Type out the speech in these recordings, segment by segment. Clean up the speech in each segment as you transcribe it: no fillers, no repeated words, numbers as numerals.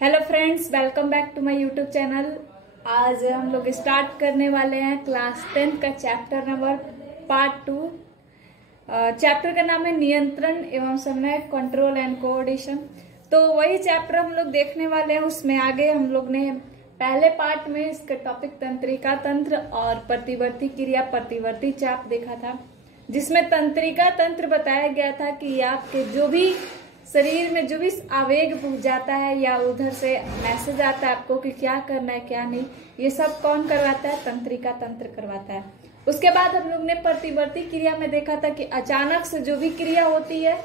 Hello friends, welcome back to my YouTube channel. आज हम लोग स्टार्ट करने वाले हैं क्लास 10 का चैप्टर नंबर पार्ट 2। चैप्टर का नाम है नियंत्रण एवं समय, कंट्रोल एंड कोऑर्डिनेशन। तो वही चैप्टर हम लोग देखने वाले हैं। उसमें आगे हम लोग ने पहले पार्ट में इसका टॉपिक तंत्रिका तंत्र और प्रतिवर्ती क्रिया प्रतिवर्ती चाप देखा था, जिसमें तंत्रिका तंत्र बताया गया था कि आपके जो भी शरीर में जो भी आवेग जाता है या उधर से मैसेज आता है आपको कि क्या करना है क्या नहीं, ये सब कौन करवाता है? तंत्रिका तंत्र करवाता है। उसके बाद हम लोग ने प्रतिवर्ती क्रिया में देखा था कि अचानक से जो भी क्रिया होती है,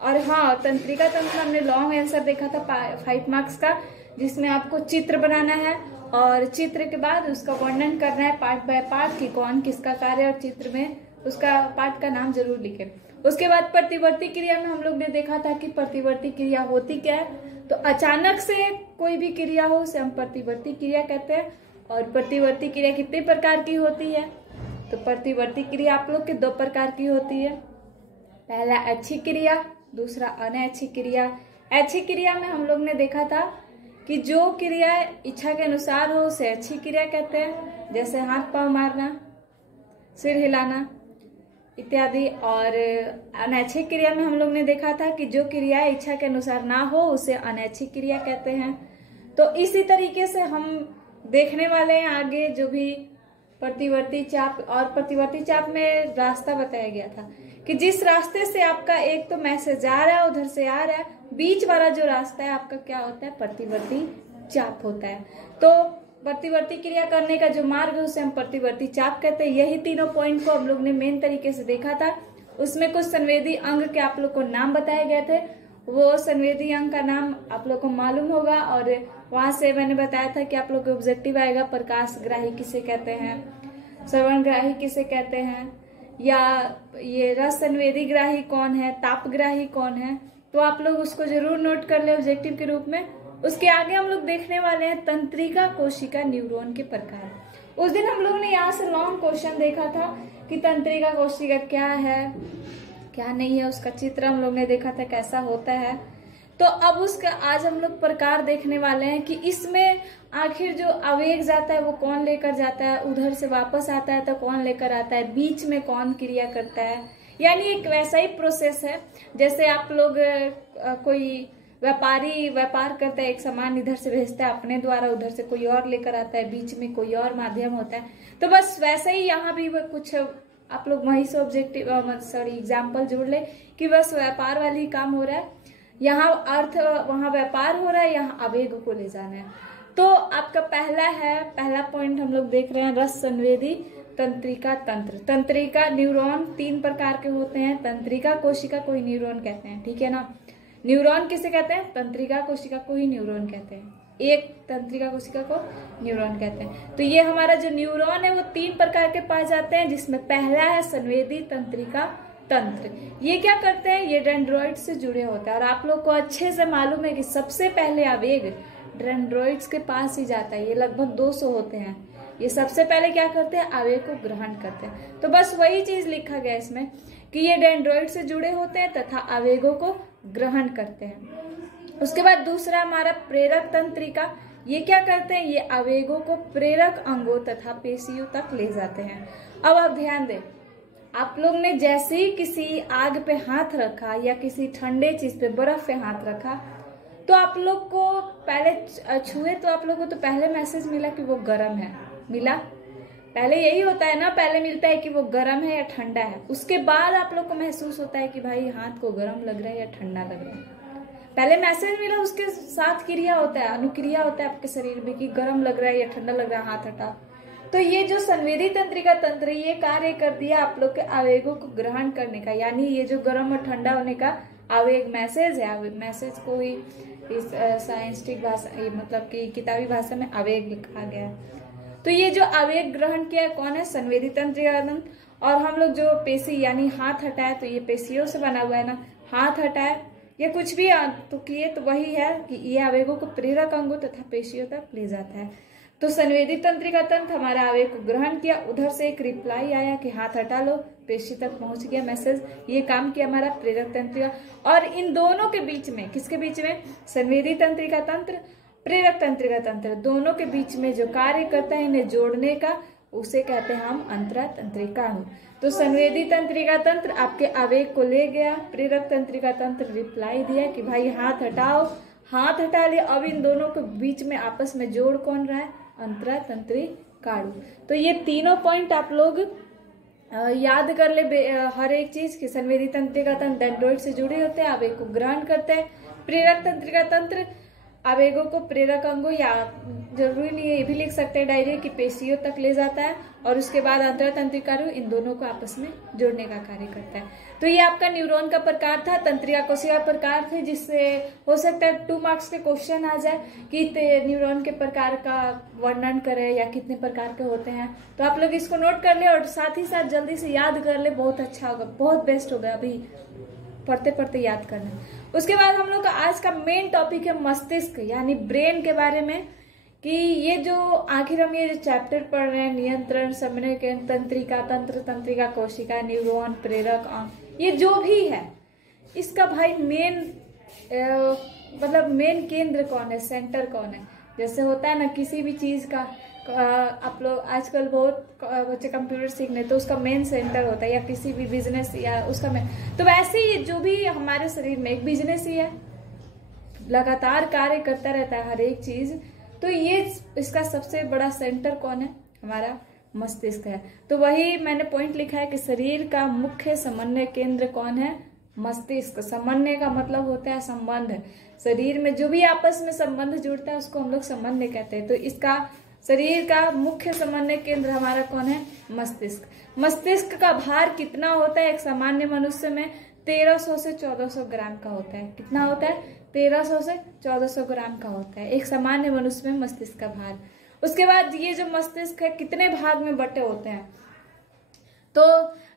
और हाँ, तंत्रिका तंत्र हमने लॉन्ग आंसर देखा था 5 मार्क्स का, जिसमें आपको चित्र बनाना है और चित्र के बाद उसका वर्णन करना है पार्ट बाय पार्ट कि कौन किसका कार्य, और चित्र में उसका पार्ट का नाम जरूर लिखे। उसके बाद प्रतिवर्ती क्रिया में हम लोग ने देखा था कि प्रतिवर्ती क्रिया होती क्या है। तो अचानक से कोई भी क्रिया हो उसे हम प्रतिवर्ती क्रिया कहते हैं। और प्रतिवर्ती क्रिया कितने प्रकार की होती है? तो प्रतिवर्ती क्रिया आप लोग के 2 प्रकार की होती है। पहला ऐच्छिक क्रिया, दूसरा अनैच्छिक क्रिया। ऐच्छिक क्रिया में हम लोग ने देखा था कि जो क्रिया इच्छा के अनुसार हो उसे ऐच्छिक क्रिया कहते हैं, जैसे हाथ पांव मारना, सिर हिलाना इत्यादि। और अनैच्छिक क्रिया में हम लोग ने देखा था कि जो क्रिया इच्छा के अनुसार ना हो उसे अनैच्छिक क्रिया कहते हैं। तो इसी तरीके से हम देखने वाले हैं आगे जो भी प्रतिवर्ती चाप। और प्रतिवर्ती चाप में रास्ता बताया गया था कि जिस रास्ते से आपका एक तो मैसेज आ रहा है, उधर से आ रहा है, बीच वाला जो रास्ता है आपका क्या होता है? प्रतिवर्ती चाप होता है। तो प्रतिवर्ती क्रिया करने का जो मार्ग है उसे हम प्रतिवर्ती चाप कहते हैं। यही तीनों पॉइंट को हम लोग ने मेन तरीके से देखा था। उसमें कुछ संवेदी अंग के आप लोग को नाम बताए गए थे, वो संवेदी अंग का नाम आप लोग को मालूम होगा। और वहां से मैंने बताया था कि आप लोग को ऑब्जेक्टिव आएगा, प्रकाश ग्राही किसे कहते हैं, श्रवण ग्राही किसे कहते हैं, या ये रस संवेदी ग्राही कौन है, ताप ग्राही कौन है। तो आप लोग उसको जरूर नोट कर ले ऑब्जेक्टिव के रूप में। उसके आगे हम लोग देखने वाले हैं तंत्रिका कोशिका न्यूरॉन के प्रकार। उस दिन हम लोग ने यहाँ से लॉन्ग क्वेश्चन देखा था कि तंत्रिका कोशिका क्या है क्या नहीं है, उसका चित्र हम लोग ने देखा था कैसा होता है। तो अब उसका आज हम लोग प्रकार देखने वाले हैं कि इसमें आखिर जो आवेग जाता है वो कौन लेकर जाता है, उधर से वापस आता है तो कौन लेकर आता है, बीच में कौन क्रिया करता है। यानी एक वैसा ही प्रोसेस है जैसे आप लोग कोई व्यापारी व्यापार करता है, एक सामान इधर से भेजता है अपने द्वारा, उधर से कोई और लेकर आता है, बीच में कोई और माध्यम होता है। तो बस वैसे ही यहाँ भी कुछ आप लोग वहीं से ऑब्जेक्टिव एग्जाम्पल जोड़ ले कि बस व्यापार वाली ही काम हो रहा है। यहाँ अर्थ, वहाँ व्यापार हो रहा है, यहाँ आवेग को ले जाना है। तो आपका पहला पॉइंट हम लोग देख रहे हैं रस संवेदी तंत्रिका तंत्र। तंत्रिका न्यूरॉन 3 प्रकार के होते हैं। तंत्रिका कोशिका को ही न्यूरॉन कहते हैं, ठीक है ना। न्यूरॉन किसे कहते हैं? तंत्रिका कोशिका को ही न्यूरॉन कहते हैं। एक तंत्रिका कोशिका को न्यूरॉन कहते हैं। तो ये हमारा जो न्यूरॉन है वो 3 प्रकार के पाए जाते हैं, जिसमें पहला है संवेदी तंत्रिका तंत्र। ये क्या करते हैं? ये डेंड्रॉइड से जुड़े होते हैं। और आप लोग को अच्छे से मालूम है कि सबसे पहले आवेग डेंड्रॉइड्स के पास ही जाता है। ये लगभग 200 होते हैं। ये सबसे पहले क्या करते हैं? आवेग को ग्रहण करते हैं। तो बस वही चीज लिखा गया इसमें कि ये डेंड्रॉइड से जुड़े होते हैं तथा आवेगों को ग्रहण करते हैं। उसके बाद दूसरा हमारा प्रेरक तंत्रिका। ये क्या करते हैं? ये आवेगों को प्रेरक अंगों तथा पेशियों तक ले जाते हैं। अब आप ध्यान दें, आप लोग ने जैसे ही किसी आग पे हाथ रखा या किसी ठंडे चीज पे, बर्फ पे हाथ रखा, तो आप लोग को पहले छुए तो आप लोग को तो पहले मैसेज मिला कि वो गर्म है। मिला? पहले यही होता है ना, पहले मिलता है कि वो गर्म है या ठंडा है। उसके बाद आप लोग को महसूस होता है कि भाई हाथ को गर्म लग रहा है या ठंडा लग रहा है। पहले मैसेज मिला, उसके साथ क्रिया होता है, अनुक्रिया होता है आपके शरीर में कि गर्म लग रहा है या ठंडा लग रहा है, हाथ हटा। तो ये जो संवेदी तंत्रिका तंत्र ये कार्य कर दिया आप लोग के आवेगों को ग्रहण करने का। यानी ये जो गर्म और ठंडा होने का आवेग मैसेज है, मैसेज को ही इस साइंटिफिक भाषा, मतलब कि किताबी भाषा में आवेग लिखा गया है। तो ये जो आवेग ग्रहण किया कौन है? संवेदी तंत्रिका तंत्र। और हम लोग जो पेशी यानी हाथ हटाए, तो ये पेशियों से बना हुआ है ना, हाथ हटाए या कुछ भी तो किए तो वही है कि ये आवेगों को प्रेरक अंगों तथा पेशियों तक ले जाता है। तो संवेदी तंत्रिका तंत्र हमारे आवेग को ग्रहण किया, उधर से एक रिप्लाई आया कि हाथ हटा लो, पेशी तक पहुंच गया मैसेज। ये काम किया हमारा प्रेरक तंत्रिका। और इन दोनों के बीच में, किसके बीच में? संवेदी तंत्रिका तंत्र प्रेरक तंत्रिका तंत्र, दोनों के बीच में जो कार्य करता है इन्हें जोड़ने का, उसे कहते हैं हम अंतरा तंत्रिका अणु। तो संवेदी तंत्रिका तंत्र आपके आवेग को ले गया, प्रेरक तंत्रिका तंत्र रिप्लाई दिया कि भाई हाथ हटाओ, हाथ हटा लिया। अब इन दोनों के बीच में आपस में जोड़ कौन रहा है? अंतरा तंत्रिका अणु। तो ये तीनों पॉइंट आप लोग याद कर ले हर एक चीज की। संवेदी तंत्रिका तंत्र डेंड्रोइड से जुड़े होते हैं, आवेग को ग्रहण करते हैं। प्रेरक तंत्रिका तंत्र आवेगों को प्रेरक अंगों, या जरूरी नहीं है ये भी लिख सकते हैं डायरेक्ट कि पेशियों तक ले जाता है, और उसके बाद अंतरा तंत्रिका अणु इन दोनों को आपस में जोड़ने का कार्य करता है। तो ये आपका न्यूरॉन का प्रकार था, तंत्रिका कोशिका प्रकार थे, जिससे हो सकता है 2 मार्क्स के क्वेश्चन आ जाए कि न्यूरॉन के प्रकार का वर्णन करें या कितने प्रकार के होते हैं। तो आप लोग इसको नोट कर ले और साथ ही साथ जल्दी से याद कर ले, बहुत अच्छा होगा, बहुत बेस्ट होगा अभी पढ़ते पढ़ते याद करना। उसके बाद हम लोग का आज का मेन टॉपिक है मस्तिष्क यानी ब्रेन के बारे में, कि ये जो आखिर हम ये जो चैप्टर पढ़ रहे हैं, नियंत्रण, समन्वय, तंत्रिका तंत्र, तंत्रिका कोशिका, न्यूरॉन, प्रेरक अंग, ये जो भी है इसका भाई मेन मतलब मेन केंद्र कौन है, सेंटर कौन है। जैसे होता है ना किसी भी चीज का, आप लोग आजकल बहुत बच्चे कंप्यूटर सीखने, तो उसका मेन सेंटर होता है, या किसी भी बिजनेस या उसका मेन। तो वैसे ही जो भी हमारे शरीर में एक बिजनेस ही है, लगातार कार्य करता रहता है हर एक चीज। तो ये इसका सबसे बड़ा सेंटर कौन है? हमारा मस्तिष्क है। तो वही मैंने पॉइंट लिखा है कि शरीर का मुख्य समन्वय केंद्र कौन है? मस्तिष्क। समन्वय का मतलब होता है संबंध, शरीर में जो भी आपस में संबंध जुड़ता है उसको हम लोग समन्वय कहते हैं। तो इसका शरीर का मुख्य समन्वय केंद्र हमारा कौन है? मस्तिष्क। मस्तिष्क का भार कितना होता है? एक सामान्य मनुष्य में 1300 से 1400 ग्राम का होता है। कितना होता है? 1300 से 1400 ग्राम का होता है एक सामान्य मनुष्य में मस्तिष्क का भार। उसके बाद ये जो मस्तिष्क है कितने भाग में बटे होते हैं? तो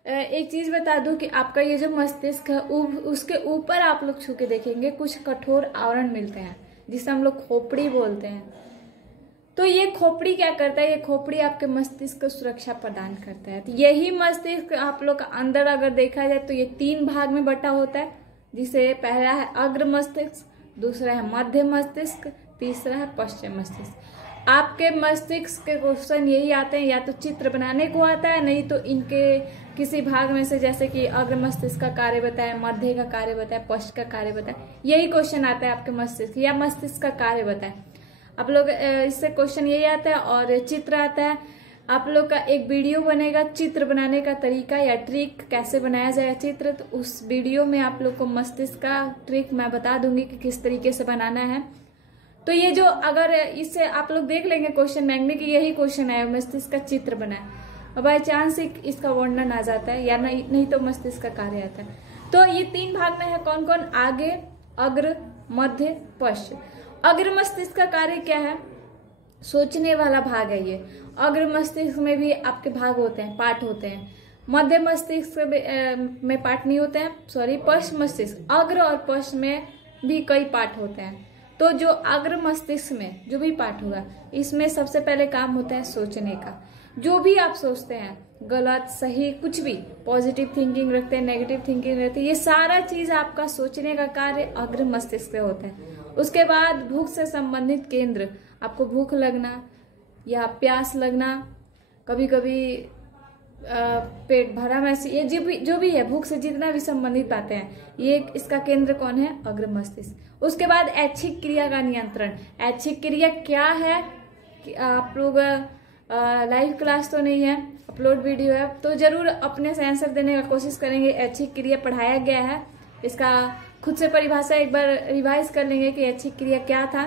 एक चीज बता दूं कि आपका ये जो मस्तिष्क है उसके ऊपर आप लोग छू के देखेंगे कुछ कठोर आवरण मिलते हैं, जिसे हम लोग खोपड़ी बोलते हैं। तो ये खोपड़ी क्या करता है? ये खोपड़ी आपके मस्तिष्क को सुरक्षा प्रदान करता है। तो यही मस्तिष्क आप लोग का अंदर अगर देखा जाए तो ये 3 भाग में बटा होता है, जिसे पहला है अग्र मस्तिष्क, दूसरा है मध्य मस्तिष्क, तीसरा है पश्चिम मस्तिष्क। आपके मस्तिष्क के क्वेश्चन यही आते हैं, या तो चित्र बनाने को आता है, नहीं तो इनके किसी भाग में से, जैसे कि अग्र मस्तिष्क का कार्य बताए, मध्य का कार्य बताए, पश्चिम का कार्य बताए, यही क्वेश्चन आता है आपके मस्तिष्क, या मस्तिष्क का कार्य बताए। आप लोग इससे क्वेश्चन यही आता है। और चित्र आता है, आप लोग का एक वीडियो बनेगा चित्र बनाने का तरीका या ट्रिक, कैसे बनाया जाए चित्र, तो उस वीडियो में आप लोग को मस्तिष्क का ट्रिक मैं बता दूंगी कि किस तरीके से बनाना है। तो ये जो अगर इससे आप लोग देख लेंगे क्वेश्चन बैंक में कि यही क्वेश्चन है, मस्तिष्क का चित्र बनाए, और बाई चांस इसका वर्णन आ जाता है, या नहीं तो मस्तिष्क का कार्य आता है। तो ये 3 भाग में है कौन कौन? आगे, अग्र, मध्य, पश्चिम। अग्र मस्तिष्क का कार्य क्या है? सोचने वाला भाग है ये। अग्र मस्तिष्क में भी आपके भाग होते हैं, पार्ट होते हैं। मध्य मस्तिष्क में पार्ट नहीं होते हैं, सॉरी, पश्चिम मस्तिष्क, अग्र और पश्चिम में भी कई पार्ट होते हैं। तो जो अग्र मस्तिष्क में जो भी पार्ट होगा, इसमें सबसे पहले काम होता है सोचने का। जो भी आप सोचते हैं, गलत सही कुछ भी, पॉजिटिव थिंकिंग रखते हैं, नेगेटिव थिंकिंग रखते हैं, ये सारा चीज आपका सोचने का कार्य अग्र मस्तिष्क से होता है। उसके बाद भूख से संबंधित केंद्र, आपको भूख लगना या प्यास लगना, कभी कभी पेट भरा महसूस, ये जो भी है, भूख से जितना भी संबंधित बातें हैं, ये इसका केंद्र कौन है? अग्र मस्तिष्क। उसके बाद ऐच्छिक क्रिया का नियंत्रण। ऐच्छिक क्रिया क्या है कि आप लोग लाइव क्लास तो नहीं है, अपलोड वीडियो है, तो जरूर अपने से आंसर देने का कोशिश करेंगे। ऐच्छिक क्रिया पढ़ाया गया है, इसका खुद से परिभाषा एक बार रिवाइज कर लेंगे कि ऐच्छिक क्रिया क्या था।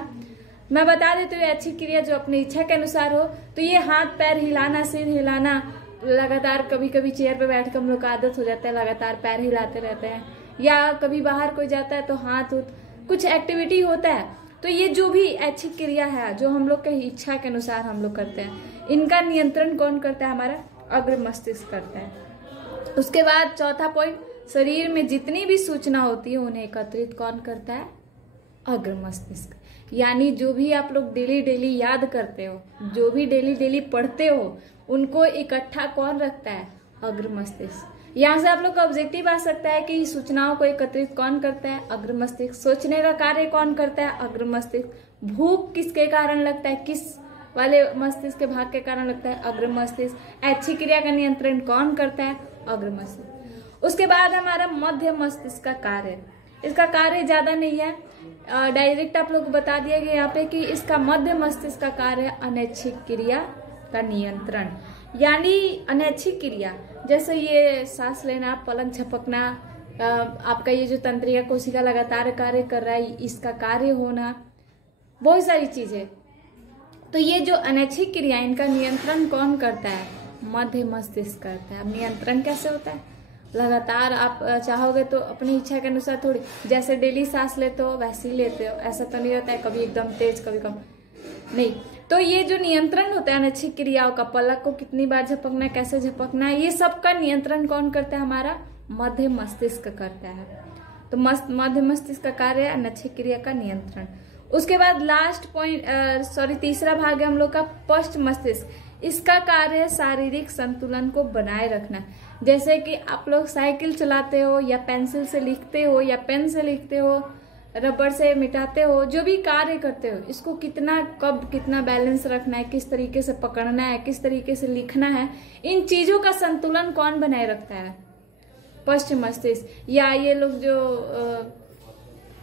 मैं बता देती हूँ, ऐच्छिक क्रिया जो अपनी इच्छा के अनुसार हो, तो ये हाथ पैर हिलाना, सिर हिलाना, लगातार कभी कभी चेयर पे बैठ कर हम लोग का आदत हो जाता है, लगातार पैर हिलाते रहते हैं, या कभी बाहर कोई जाता है तो हाथ कुछ एक्टिविटी होता है। तो ये जो भी ऐच्छिक क्रिया है जो हम लोग के इच्छा के अनुसार हम लोग करते हैं, इनका नियंत्रण कौन करता है? हमारा अग्र मस्तिष्क करता है। उसके बाद चौथा पॉइंट, शरीर में जितनी भी सूचना होती है उन्हें एकत्रित कौन करता है? अग्र मस्तिष्क। यानी जो भी आप लोग डेली याद करते हो, जो भी डेली पढ़ते हो, उनको इकट्ठा कौन रखता है? अग्र मस्तिष्क। यहाँ से आप लोग का ऑब्जेक्टिव आ सकता है कि सूचनाओं को एकत्रित कौन करता है, अग्र मस्तिष्क। सोचने का कार्य कौन करता है, अग्र मस्तिष्क। भूख किसके कारण लगता है, किस वाले मस्तिष्क के भाग के कारण लगता है, अग्र मस्तिष्क। ऐच्छिक क्रिया का नियंत्रण कौन करता है, अग्र मस्तिष्क। उसके बाद हमारा मध्य मस्तिष्क का कार्य। इसका कार्य ज्यादा नहीं है, डायरेक्ट आप लोग को बता दिया गया यहाँ पे कि इसका मध्य मस्तिष्क का कार्य अनैच्छिक क्रिया का नियंत्रण। यानी अनैच्छिक क्रिया जैसे ये सांस लेना, पलक झपकना, आपका ये जो तंत्रिका कोशिका लगातार कार्य कर रहा है, इसका कार्य होना, बहुत सारी चीजें। तो ये जो अनैच्छिक क्रिया, इनका नियंत्रण कौन करता है, मध्य मस्तिष्क करता है। अब नियंत्रण कैसे होता है, लगातार आप चाहोगे तो अपनी इच्छा के अनुसार थोड़ी, जैसे डेली सांस लेते हो वैसे ही लेते हो, ऐसा तो नहीं होता है कभी एकदम तेज कभी कम नहीं। तो ये जो नियंत्रण होता है अनैच्छिक क्रियाओं का, पलक को कितनी बार झपकना है, कैसे झपकना है, ये सब का नियंत्रण कौन करता है, हमारा मध्य मस्तिष्क करता है। तो मध्य मस्तिष्क का कार्य है अनैच्छिक क्रिया का नियंत्रण। उसके बाद लास्ट पॉइंट तीसरा भाग है हम लोग का पश्च मस्तिष्क। इसका कार्य है शारीरिक संतुलन को बनाए रखना। जैसे कि आप लोग साइकिल चलाते हो या पेंसिल से लिखते हो या पेन से लिखते हो, रबड़ से मिटाते हो, जो भी कार्य करते हो, इसको कितना कब कितना बैलेंस रखना है, किस तरीके से पकड़ना है, किस तरीके से लिखना है, इन चीजों का संतुलन कौन बनाए रखता है, पश्च मस्तिष्क। या ये लोग जो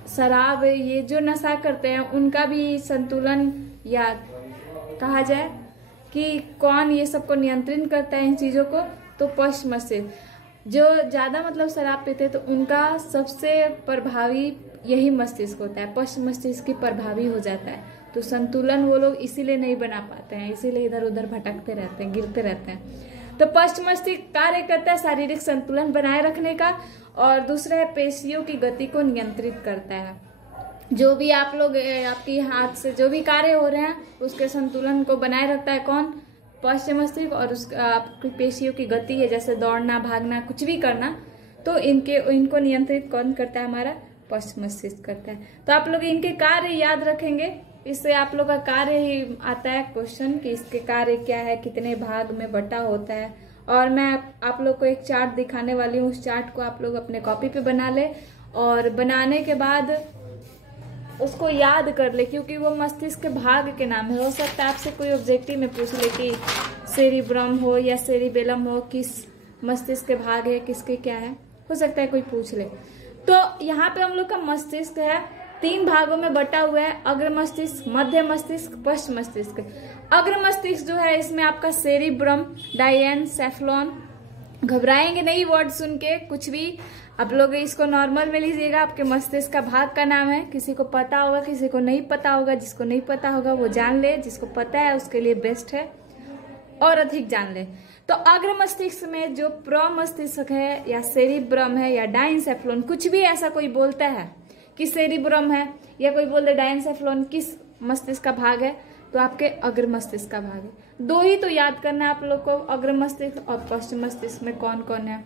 शराब ये जो नशा करते हैं उनका भी संतुलन या कहा जाए कि कौन ये सबको नियंत्रित करता है इन चीजों को, तो पश्च मस्तिष्क। जो ज्यादा मतलब शराब पीते हैं तो उनका सबसे प्रभावी यही मस्तिष्क होता है, पश्च मस्तिष्क की प्रभावी हो जाता है। तो संतुलन वो लोग इसीलिए नहीं बना पाते हैं, इसीलिए इधर उधर भटकते रहते हैं, गिरते रहते हैं। तो पश्च मस्तिष्क कार्य करता है शारीरिक संतुलन बनाए रखने का, और दूसरा है पेशियों की गति को नियंत्रित करता है। जो भी आप लोग आपकी हाथ से जो भी कार्य हो रहे हैं उसके संतुलन को बनाए रखता है कौन, पश्च मस्तिष्क। और आपकी पेशियों की गति है, जैसे दौड़ना, भागना, कुछ भी करना, तो इनको नियंत्रित कौन करता है, हमारा पश्च मस्तिष्क करता है। तो आप लोग इनके कार्य याद रखेंगे, इससे आप लोग का कार्य ही आता है क्वेश्चन कि इसके कार्य क्या है, कितने भाग में बटा होता है। और मैं आप लोग को एक चार्ट दिखाने वाली हूँ, उस चार्ट को आप लोग अपने कॉपी पे बना ले, और बनाने के बाद उसको याद कर ले, क्योंकि वो मस्तिष्क के भाग के नाम है। हो सकता है आपसे कोई ऑब्जेक्टिव में पूछ ले कि सेरिब्रम हो या सेरिबेलम हो, किस मस्तिष्क के भाग है, किसके क्या है, हो सकता है कोई पूछ ले। तो यहाँ पे हम लोग का मस्तिष्क है 3 भागों में बटा हुआ है, अग्र मस्तिष्क, मध्य मस्तिष्क, पश्च मस्तिष्क। अग्र मस्तिष्क जो है इसमें आपका सेरिब्रम, डायनसेफलॉन, घबराएंगे नहीं वर्ड सुन के कुछ भी, आप लोग इसको नॉर्मल में लीजिएगा। आपके मस्तिष्क का भाग का नाम है, किसी को पता होगा किसी को नहीं पता होगा, जिसको नहीं पता होगा वो जान ले, जिसको पता है उसके लिए बेस्ट है और अधिक जान ले। तो अग्र मस्तिष्क में जो प्रमस्तिष्क है या सेरिब्रम है या डायनसेफलॉन, कुछ भी ऐसा कोई बोलता है कि सेरिब्रम है या कोई बोल दे डायनसेफलॉन, किस मस्तिष्क का भाग है, तो आपके अग्र मस्तिष्क का भाग है। 2 ही तो याद करना है आप लोग को, अग्र मस्तिष्क और पश्च मस्तिष्क में कौन कौन है।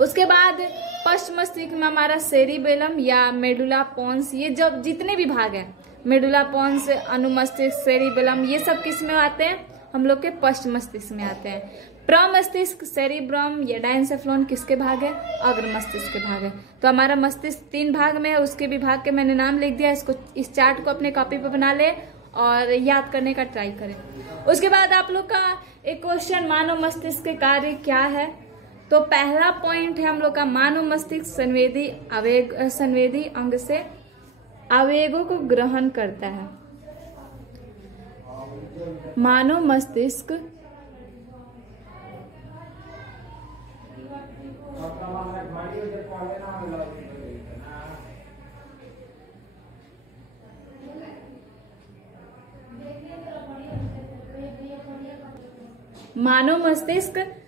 उसके बाद पश्च मस्तिष्क में हमारा सेरिबेलम या मेडुला पोन्स, ये जब जितने भी भाग है, मेडुला पोन्स, अनुमस्तिष्क, सेरिबेलम, ये सब किस में आते हैं, हम लोग के पश्च मस्तिष्क में आते हैं। प्रमस्तिष्क, सेरिब्रम या डायनसेफलॉन किसके भाग है, अग्र मस्तिष्क के भाग है। तो हमारा मस्तिष्क 3 भाग में है, उसके भी भाग के मैंने नाम लिख दिया। इसको, इस चार्ट को अपने कॉपी पे बना ले और याद करने का ट्राई करें। उसके बाद आप लोग का एक क्वेश्चन, मानव मस्तिष्क के कार्य क्या है। तो पहला पॉइंट है हम लोग का मानव मस्तिष्क संवेदी अंग से आवेगों को ग्रहण करता है। मानव मस्तिष्क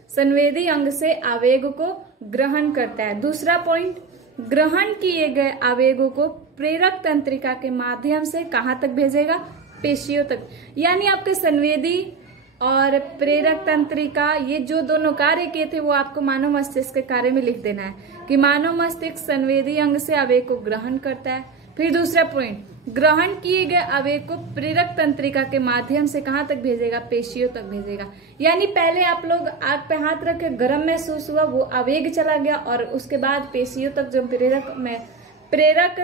संवेदी अंग से आवेग को ग्रहण करता है। दूसरा पॉइंट, ग्रहण किए गए आवेगों को प्रेरक तंत्रिका के माध्यम से कहाँ तक भेजेगा, पेशियों तक। यानी आपके संवेदी और प्रेरक तंत्रिका, ये जो दोनों कार्य किए थे वो आपको मानव मस्तिष्क के कार्य में लिख देना है कि मानव मस्तिष्क संवेदी अंग से आवेग को ग्रहण करता है। फिर दूसरा पॉइंट, ग्रहण किए गए आवेग को प्रेरक तंत्रिका के माध्यम से कहां तक भेजेगा, पेशियों तक भेजेगा। यानी पहले आप लोग आग पे हाथ रखे, गर्म महसूस हुआ, वो आवेग चला गया और उसके बाद पेशियों तक जो प्रेरक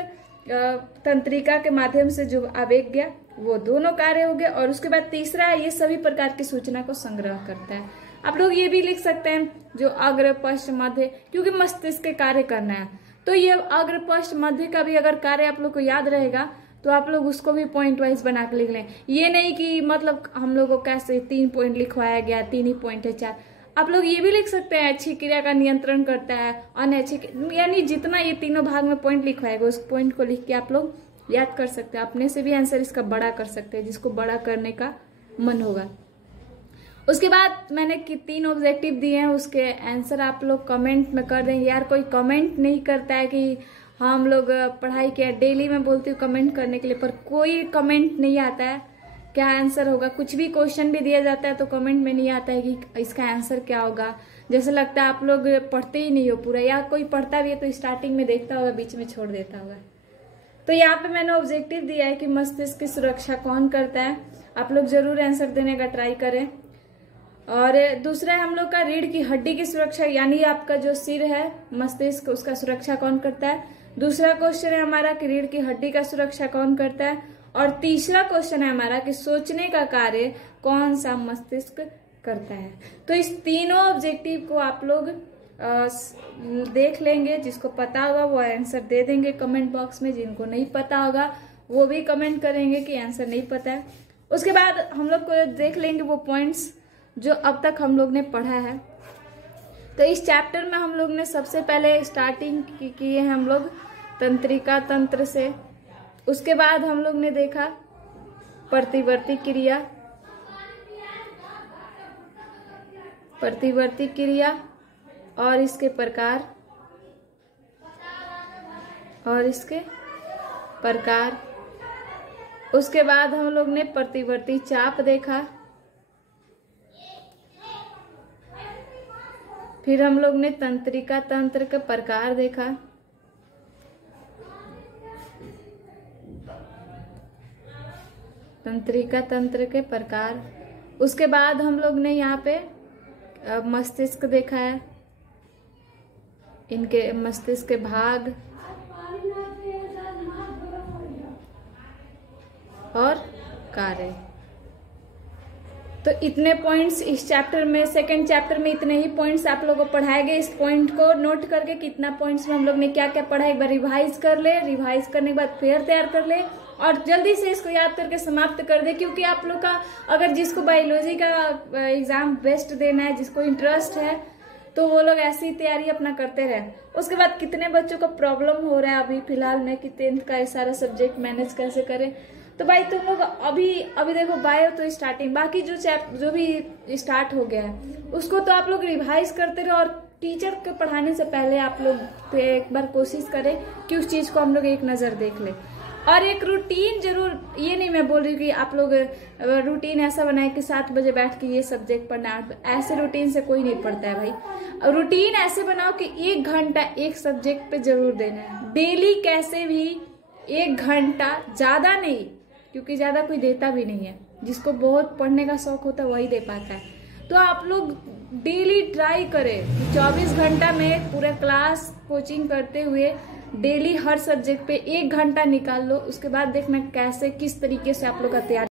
तंत्रिका के माध्यम से जो आवेग गया वो दोनों कार्य हो गए। और उसके बाद तीसरा है, ये सभी प्रकार की सूचना को संग्रह करता है। आप लोग ये भी लिख सकते हैं जो अग्र पश्च मध्य, क्योंकि मस्तिष्क के कार्य करना है तो ये अग्र पश्च मध्य का भी अगर कार्य आप लोग को याद रहेगा तो आप लोग उसको भी पॉइंट वाइज बना के लिख लें। ये नहीं कि मतलब हम लोग को कैसे 3 पॉइंट लिखवाया गया, 3 ही पॉइंट है 4। आप लोग ये भी लिख सकते हैं अच्छी क्रिया का नियंत्रण करता है, अनैच्छिक, यानी जितना ये तीनों भाग में पॉइंट लिखवाएगा उस पॉइंट को लिख के आप लोग याद कर सकते हैं। अपने से भी आंसर इसका बड़ा कर सकते हैं जिसको बड़ा करने का मन होगा। उसके बाद मैंने 3 ऑब्जेक्टिव दिए हैं, उसके आंसर आप लोग कमेंट में कर देंगे। यार कोई कमेंट नहीं करता है कि हम लोग पढ़ाई किया, डेली मैं बोलती हूँ कमेंट करने के लिए, पर कोई कमेंट नहीं आता है क्या आंसर होगा। कुछ भी क्वेश्चन भी दिया जाता है तो कमेंट में नहीं आता है कि इसका आंसर क्या होगा। जैसे लगता है आप लोग पढ़ते ही नहीं हो पूरा, या कोई पढ़ता भी है तो स्टार्टिंग में देखता होगा, बीच में छोड़ देता होगा। तो यहाँ पे मैंने ऑब्जेक्टिव दिया है कि मस्तिष्क की सुरक्षा कौन करता है। आप लोग जरूर आंसर देने का ट्राई करें। और दूसरा है हम लोग का रीढ़ की हड्डी की सुरक्षा, यानी आपका जो सिर है मस्तिष्क, उसका सुरक्षा कौन करता है। दूसरा क्वेश्चन है हमारा कि रीढ़ की हड्डी का सुरक्षा कौन करता है। और तीसरा क्वेश्चन है हमारा कि सोचने का कार्य कौन सा मस्तिष्क करता है। तो इस तीनों ऑब्जेक्टिव को आप लोग देख लेंगे, जिसको पता होगा वो आंसर दे देंगे कमेंट बॉक्स में, जिनको नहीं पता होगा वो भी कमेंट करेंगे कि आंसर नहीं पता है। उसके बाद हम लोग को देख लेंगे वो पॉइंट्स जो अब तक हम लोग ने पढ़ा है। तो इस चैप्टर में हम लोग ने सबसे पहले स्टार्टिंग की है हम लोग तंत्रिका तंत्र से। उसके बाद हम लोग ने देखा प्रतिवर्ती क्रिया और इसके प्रकार उसके बाद हम लोग ने प्रतिवर्ती चाप देखा। फिर हम लोग ने तंत्रिका तंत्र के प्रकार देखा। तंत्रिका तंत्र के प्रकार, उसके बाद हम लोग ने यहाँ पे मस्तिष्क देखा है, इनके मस्तिष्क के भाग और कार्य। तो इतने पॉइंट्स इस चैप्टर में, सेकंड चैप्टर में इतने ही पॉइंट्स आप लोगों को पढ़ाए गए। इस पॉइंट को नोट करके कितना पॉइंट्स में हम लोग ने क्या क्या पढ़ा एक बार रिवाइज कर ले, रिवाइज करने के बाद फेयर तैयार कर ले और जल्दी से इसको याद करके समाप्त कर दे। क्योंकि आप लोग का अगर जिसको बायोलॉजी का एग्जाम बेस्ट देना है, जिसको इंटरेस्ट है, तो वो लोग ऐसी तैयारी अपना करते रहे। उसके बाद कितने बच्चों को प्रॉब्लम हो रहा है अभी फिलहाल में कि 10th का ये सारा सब्जेक्ट मैनेज कैसे करें। तो भाई तुम लोग अभी देखो बायो तो स्टार्टिंग, बाकी जो भी स्टार्ट हो गया है उसको तो आप लोग रिवाइज करते रहो। और टीचर के पढ़ाने से पहले आप लोग एक बार कोशिश करें कि उस चीज को हम लोग एक नजर देख ले। और एक रूटीन जरूर, ये नहीं मैं बोल रही कि आप लोग रूटीन ऐसा बनाए कि 7 बजे बैठ के ये सब्जेक्ट पढ़ना है, ऐसे रूटीन से कोई नहीं पढ़ता है भाई। रूटीन ऐसे बनाओ कि 1 घंटा एक सब्जेक्ट पे जरूर देना है डेली, कैसे भी 1 घंटा, ज्यादा नहीं, क्योंकि ज्यादा कोई देता भी नहीं है। जिसको बहुत पढ़ने का शौक होता है वही दे पाता है। तो आप लोग डेली ट्राई करें 24 घंटा में पूरा क्लास कोचिंग करते हुए डेली हर सब्जेक्ट पे 1 घंटा निकाल लो। उसके बाद देखना कैसे किस तरीके से आप लोग का तैयारी